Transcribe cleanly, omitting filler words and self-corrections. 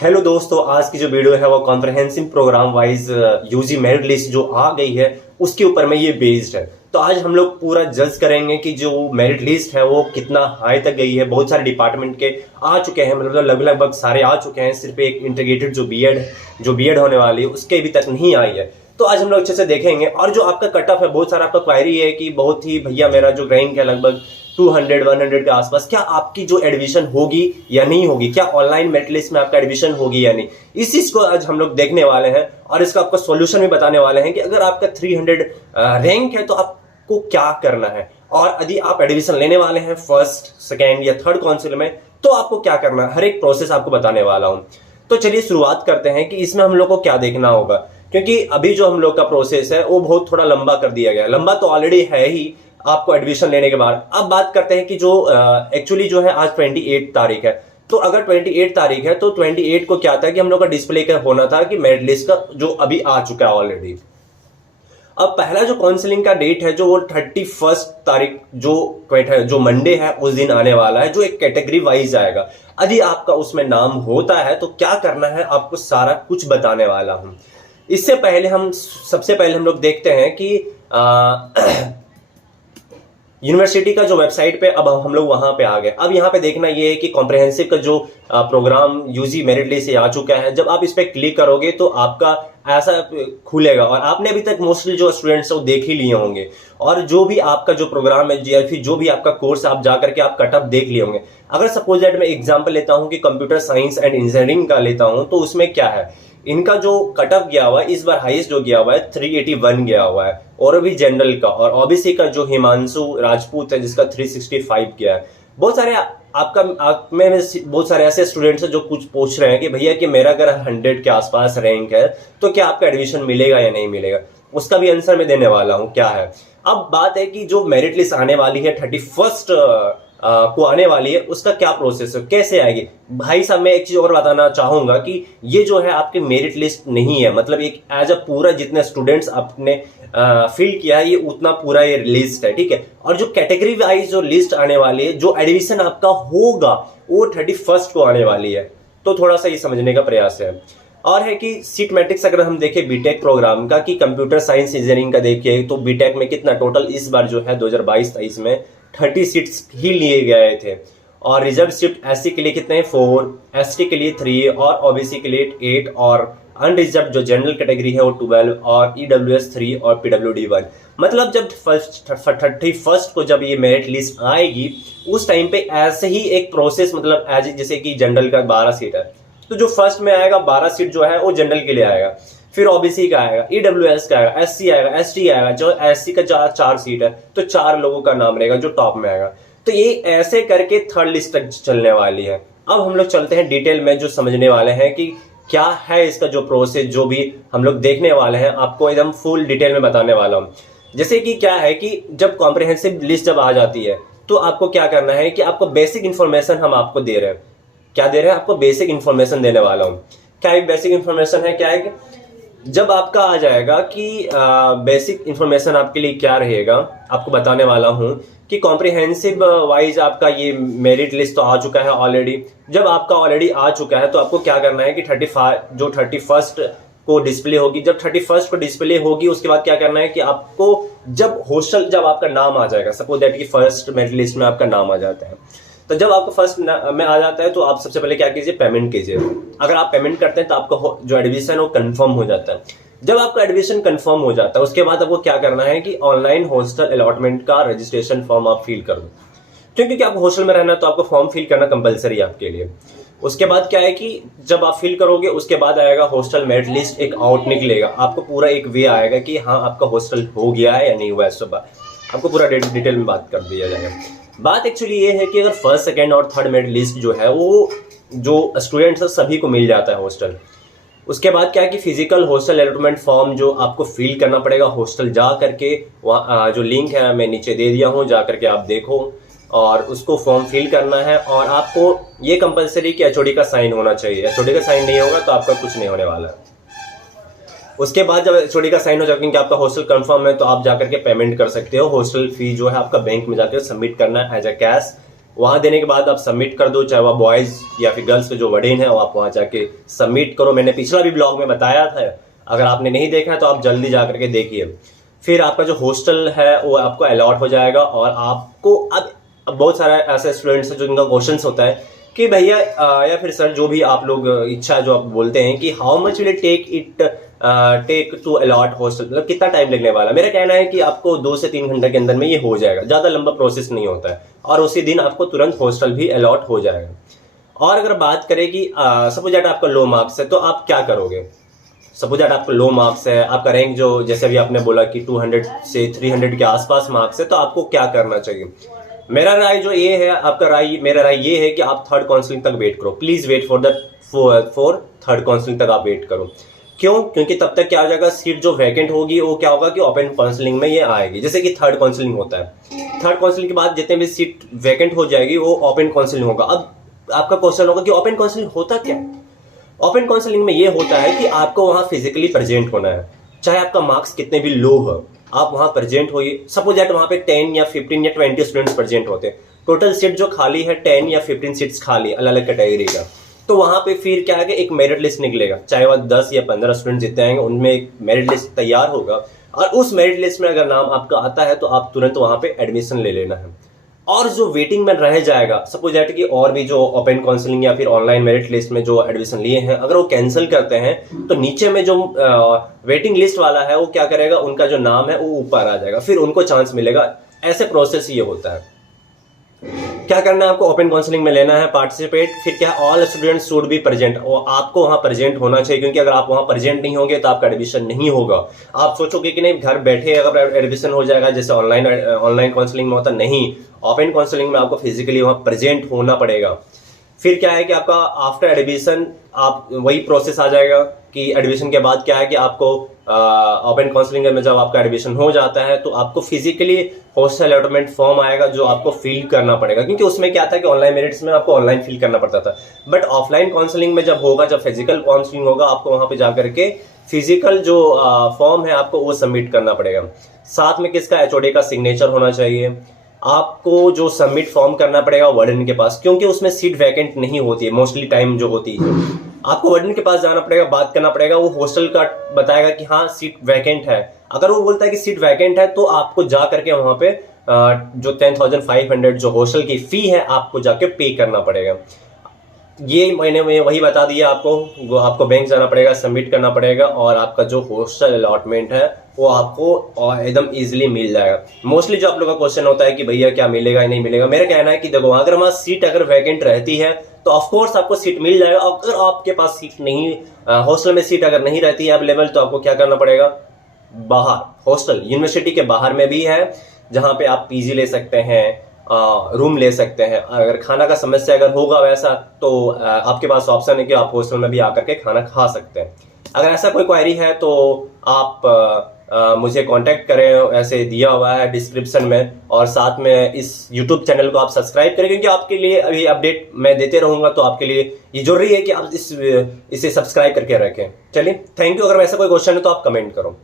Hello दोस्तों, आज की जो वीडियो है वो comprehensive program wise UG merit list जो आ गई है उसके ऊपर में ये बेस्ड है। तो आज हम लोग पूरा जज करेंगे कि जो मेरिट लिस्ट है वो कितना हाई तक गई है। बहुत सारे डिपार्टमेंट के आ चुके हैं, मतलब लगभग सारे आ चुके हैं। सिर्फ एक इंटीग्रेटेड जो बीएड होने वाली है उसके अभी तक नहीं आई है। तो आज हम लोग अच्छे से देखेंगे। और जो आपका कट ऑफ है, बहुत सारा आपका क्वायरी है कि बहुत ही भैया मेरा जो रैंक है लगभग 200-100 के आसपास, क्या आपकी जो एडमिशन होगी या नहीं होगी, क्या ऑनलाइन मेरिट लिस्ट में आपका एडमिशन होगी या नहीं। इस चीज को आज हम लोग देखने वाले हैं और इसका आपका सॉल्यूशन भी बताने वाले हैं कि अगर आपका 300 रैंक है तो आपको क्या करना है, और यदि आप एडमिशन लेने वाले हैं फर्स्ट, सेकेंड या थर्ड काउंसिल में तो आपको क्या करना है। हर एक प्रोसेस आपको बताने वाला हूं। तो चलिए शुरुआत करते हैं कि इसमें हम लोग को क्या देखना होगा, क्योंकि अभी जो हम लोग का प्रोसेस है वो बहुत थोड़ा लंबा कर दिया गया। लंबा तो ऑलरेडी है ही आपको एडमिशन लेने के बाद। अब बात करते हैं कि जो एक्चुअली जो है आज 28 तारीख है। तो अगर 28 तारीख है तो 28 को क्या था कि हम लोग का डिस्प्ले का होना था कि मेरिट लिस्ट का जो अभी आ चुका है ऑलरेडी। अब पहला जो काउंसलिंग का डेट है जो वो 31 तारीख जो मंडे है उस दिन आने वाला है, जो एक कैटेगरी वाइज आएगा। यदि आपका उसमें नाम होता है तो क्या करना है आपको सारा कुछ बताने वाला हूं। इससे पहले सबसे पहले हम लोग देखते हैं कि यूनिवर्सिटी का जो वेबसाइट पे अब हम लोग वहां पे आ गए। अब यहाँ पे देखना ये है कि कॉम्प्रहेंसिव का जो प्रोग्राम यूजी मेरिट लिस्ट से आ चुका है। जब आप इस पे क्लिक करोगे तो आपका ऐसा खुलेगा, और आपने अभी तक मोस्टली जो स्टूडेंट्स है वो देख ही लिए होंगे, और जो भी आपका जो प्रोग्राम है या फिर जो भी आपका कोर्स आप जा करके आप कटअप देख लिए होंगे। अगर सपोज दैट मैं एग्जाम्पल लेता हूँ कि कंप्यूटर साइंस एंड इंजीनियरिंग का लेता हूँ, तो उसमें क्या है, इनका जो कटअप गया हुआ है इस बार हाईएस्ट जो गया हुआ है 381 गया हुआ है, और अभी जनरल का। और ओबीसी का जो हिमांशु राजपूत है जिसका 365 गया है। बहुत सारे आप में बहुत सारे ऐसे स्टूडेंट्स हैं जो कुछ पूछ रहे हैं कि भैया कि मेरा अगर 100 के आसपास रैंक है तो क्या आपका एडमिशन मिलेगा या नहीं मिलेगा। उसका भी आंसर मैं देने वाला हूं क्या है। अब बात है कि जो मेरिट लिस्ट आने वाली है 31 को आने वाली है, उसका क्या प्रोसेस है, कैसे आएगी। भाई साहब मैं एक चीज और बताना चाहूंगा कि ये जो है आपकी मेरिट लिस्ट नहीं है, मतलब एक एज अ पूरा जितने स्टूडेंट्स आपने फिल किया है ये उतना पूरा ये लिस्ट है, ठीक है। और जो कैटेगरी वाइज जो लिस्ट आने वाली है, जो एडमिशन आपका होगा वो 31 को आने वाली है। तो थोड़ा सा ये समझने का प्रयास है। और है कि सीट मैट्रिक्स अगर हम देखें बीटेक प्रोग्राम का, कि कंप्यूटर साइंस इंजीनियरिंग का देखिए तो बीटेक में कितना टोटल इस बार जो है 2022-23 में 30 सीट्स ही लिए गए थे। और रिजर्व सीट एससी के लिए कितने हैं 4, एसटी के लिए 3 और ओबीसी के लिए 8, और अनरिजर्व जो जनरल कैटेगरी है वो 12 और ईडब्ल्यूएस 3 और पीडब्ल्यूडी 1। मतलब जब 31 को जब ये मेरिट लिस्ट आएगी उस टाइम पे ऐसे ही एक प्रोसेस, मतलब एज जैसे कि जनरल का 12 सीट है तो जो फर्स्ट में आएगा 12 सीट जो है वो जनरल के लिए आएगा, फिर ओबीसी का आएगा, ईडब्ल्यूएस का आएगा, एससी आएगा, एसटी आएगा। जो एससी का 4 सीट है तो 4 लोगों का नाम रहेगा जो टॉप में आएगा। तो ये ऐसे करके थर्ड लिस्ट तक चलने वाली है। अब हम लोग चलते हैं डिटेल में, जो समझने वाले हैं कि क्या है इसका जो प्रोसेस, जो भी हम लोग देखने वाले हैं आपको एकदम फुल डिटेल में बताने वाला हूं। जैसे कि क्या है कि जब कॉम्प्रहेंसिव लिस्ट जब आ जाती है तो आपको क्या करना है कि आपको बेसिक इंफॉर्मेशन हम आपको दे रहे हैं। क्या दे रहे हैं आपको? बेसिक इंफॉर्मेशन देने वाला हूं। क्या एक बेसिक इंफॉर्मेशन है, क्या है कि जब आपका आ जाएगा कि बेसिक इंफॉर्मेशन आपके लिए क्या रहेगा, आपको बताने वाला हूं कि कॉम्प्रिहेंसिव वाइज आपका ये मेरिट लिस्ट तो आ चुका है ऑलरेडी। जब आपका ऑलरेडी आ चुका है तो आपको क्या करना है कि 31 को डिस्प्ले होगी। जब 31 को डिस्प्ले होगी उसके बाद क्या करना है कि आपको जब आपका नाम आ जाएगा, सपोज दैट कि फर्स्ट मेरिट लिस्ट में आपका नाम आ जाता है, तो जब आपको फर्स्ट में आ जाता है तो आप सबसे पहले क्या कीजिए, पेमेंट कीजिए। अगर आप पेमेंट करते हैं तो आपका जो एडमिशन है वो कंफर्म हो जाता है। जब आपका एडमिशन कंफर्म हो जाता है उसके बाद आपको क्या करना है कि ऑनलाइन हॉस्टल अलॉटमेंट का रजिस्ट्रेशन फॉर्म आप फिल कर दो, क्योंकि आपको हॉस्टल में रहना है तो आपको फॉर्म फिल करना कंपलसरी है आपके लिए। उसके बाद क्या है कि जब आप फिल करोगे उसके बाद आएगा हॉस्टल मेरिट लिस्ट, एक आउट निकलेगा, आपको पूरा एक वे आएगा कि हाँ आपका हॉस्टल हो गया है या नहीं हुआ है। सब आपको पूरा डिटेल में बात कर दिया जाएगा। बात एक्चुअली ये है कि अगर फर्स्ट, सेकेंड और थर्ड मेरिट लिस्ट जो है वो जो स्टूडेंट्स है सभी को मिल जाता है हॉस्टल। उसके बाद क्या है कि फिजिकल हॉस्टल अलॉटमेंट फॉर्म जो आपको फिल करना पड़ेगा हॉस्टल जा करके। वहाँ जो लिंक है मैं नीचे दे दिया हूँ, जा करके आप देखो और उसको फॉर्म फिल करना है। और आपको ये कंपलसरी कि एचओडी का साइन होना चाहिए। एचओडी का साइन नहीं होगा तो आपका कुछ नहीं होने वाला है। उसके बाद जब एचओडी का साइन हो जाएगा कि आपका हॉस्टल कंफर्म है तो आप जाकर के पेमेंट कर सकते हो। हॉस्टल फी जो है आपका बैंक में जाकर सबमिट करना है एज अ कैश, वहां देने के बाद आप सबमिट कर दो, चाहे वह बॉयज या फिर गर्ल्स के जो वार्डन है वो आप वहां जाके सबमिट करो। मैंने पिछला भी ब्लॉग में बताया था, अगर आपने नहीं देखा है तो आप जल्दी जा करके देखिए। फिर आपका जो हॉस्टल है वो आपको अलॉट हो जाएगा। और आपको अब बहुत सारे ऐसे स्टूडेंट्स हैं जो इनका क्वेश्चन होता है कि भैया या फिर सर जो भी आप लोग इच्छा जो आप बोलते हैं कि how much will take to allot hostel, मतलब कितना टाइम लगने वाला। मेरा कहना है कि आपको 2 से 3 घंटे के अंदर में ये हो जाएगा, ज्यादा लंबा प्रोसेस नहीं होता है, और उसी दिन आपको तुरंत हॉस्टल भी अलॉट हो जाएगा। और अगर बात करें कि सपोज दैट आपका लो मार्क्स है तो आप क्या करोगे। सपोज दैट आपको लो मार्क्स है, आपका रैंक जो जैसे अभी आपने बोला कि 200 से 300 के आसपास मार्क्स है, तो आपको क्या करना चाहिए। मेरा राय जो ये है, मेरा राय ये है कि आप थर्ड काउंसलिंग तक वेट करो। Please wait for third counselling तक आप वेट करो। क्यों? क्योंकि तब तक क्या हो जाएगा, सीट जो वैकेंट होगी वो क्या होगा कि ओपन काउंसलिंग में ये आएगी। जैसे कि थर्ड काउंसलिंग होता है, थर्ड काउंसलिंग के बाद जितने भी सीट वैकेंट हो जाएगी वो ओपन काउंसलिंग होगा। अब आपका क्वेश्चन होगा कि ओपन काउंसलिंग होता क्या। ओपन काउंसलिंग में ये होता है कि आपको वहां फिजिकली प्रेजेंट होना है, चाहे आपका मार्क्स कितने भी लो हो, आप वहां प्रेजेंट होइए। सपोज दैट वहां पे 10 या 15 या 20 स्टूडेंट्स प्रेजेंट होते हैं, टोटल सीट जो खाली है 10 या 15 सीट्स खाली अलग अलग कैटेगरी का। तो वहां पे फिर क्या है कि एक मेरिट लिस्ट निकलेगा, चाहे वह 10 या 15 स्टूडेंट जितने आएंगे उनमें एक मेरिट लिस्ट तैयार होगा, और उस मेरिट लिस्ट में अगर नाम आपका आता है तो आप तुरंत वहां पे एडमिशन ले लेना है। और जो वेटिंग में रह जाएगा, सपोज दैट कि और भी जो ओपन काउंसलिंग या फिर ऑनलाइन मेरिट लिस्ट में जो एडमिशन लिए हैं अगर वो कैंसिल करते हैं तो नीचे में जो वेटिंग लिस्ट वाला है वो क्या करेगा, उनका जो नाम है वो ऊपर आ जाएगा, फिर उनको चांस मिलेगा। ऐसे प्रोसेस ये होता है। क्या करना है आपको, ओपन काउंसलिंग में लेना है पार्टिसिपेट। फिर क्या, all students should be present, और आपको वहां प्रेजेंट होना चाहिए, क्योंकि अगर आप वहां प्रेजेंट नहीं होंगे तो आपका एडमिशन नहीं होगा। आप सोचोगे कि नहीं घर बैठे अगर एडमिशन हो जाएगा जैसे ऑनलाइन काउंसलिंग में होता, नहीं, ओपन काउंसलिंग में आपको फिजिकली वहां प्रेजेंट होना पड़ेगा। फिर क्या है कि आपका आफ्टर एडमिशन आप वही प्रोसेस आ जाएगा कि एडमिशन के बाद क्या है कि आपको ओपन काउंसलिंग में जब आपका एडमिशन हो जाता है तो आपको फिजिकली हॉस्टल अलॉटमेंट फॉर्म आएगा जो आपको फिल करना पड़ेगा। क्योंकि उसमें क्या था कि ऑनलाइन मेरिट्स में आपको ऑनलाइन फिल करना पड़ता था, बट ऑफलाइन काउंसलिंग में जब होगा, जब फिजिकल काउंसलिंग होगा, आपको वहां पे जाकर के फिजिकल जो फॉर्म है आपको वो सबमिट करना पड़ेगा। साथ में किसका, एचओडी का सिग्नेचर होना चाहिए। आपको जो सबमिट फॉर्म करना पड़ेगा वार्डन के पास, क्योंकि उसमें सीट वैकेंट नहीं होती है मोस्टली टाइम जो होती है। आपको वार्डन के पास जाना पड़ेगा, बात करना पड़ेगा, वो हॉस्टल का बताएगा कि हाँ सीट वैकेंट है। अगर वो बोलता है कि सीट वैकेंट है तो आपको जा करके वहां पे जो 10,500 जो हॉस्टल की फी है आपको जाके पे करना पड़ेगा। ये मैंने वही बता दिया आपको, आपको बैंक जाना पड़ेगा, सबमिट करना पड़ेगा, और आपका जो हॉस्टल अलॉटमेंट है वो आपको एकदम इजीली मिल जाएगा। मोस्टली जो आप लोगों का क्वेश्चन होता है कि भैया क्या मिलेगा या नहीं मिलेगा, मेरा कहना है कि देखो अगर हमारा सीट अगर वैकेंट रहती है तो ऑफकोर्स आपको सीट मिल जाएगा। अगर आपके पास सीट नहीं, हॉस्टल में सीट अगर नहीं रहती है अवेलेबल, तो आपको क्या करना पड़ेगा, बाहर हॉस्टल यूनिवर्सिटी के बाहर में भी है जहां पे आप पीजी ले सकते हैं, रूम ले सकते हैं। अगर खाना का समस्या अगर होगा वैसा तो आपके पास ऑप्शन है कि आप हॉस्टल में भी आकर के खाना खा सकते हैं। अगर ऐसा कोई क्वेरी है तो आप मुझे कांटेक्ट करें, ऐसे दिया हुआ है डिस्क्रिप्शन में, और साथ में इस यूट्यूब चैनल को आप सब्सक्राइब करें, क्योंकि आपके लिए अभी अपडेट मैं देते रहूंगा, तो आपके लिए ये जरूरी है कि आप इसे सब्सक्राइब करके रखें। चलिए, थैंक यू। अगर वैसा कोई क्वेश्चन है तो आप कमेंट करो।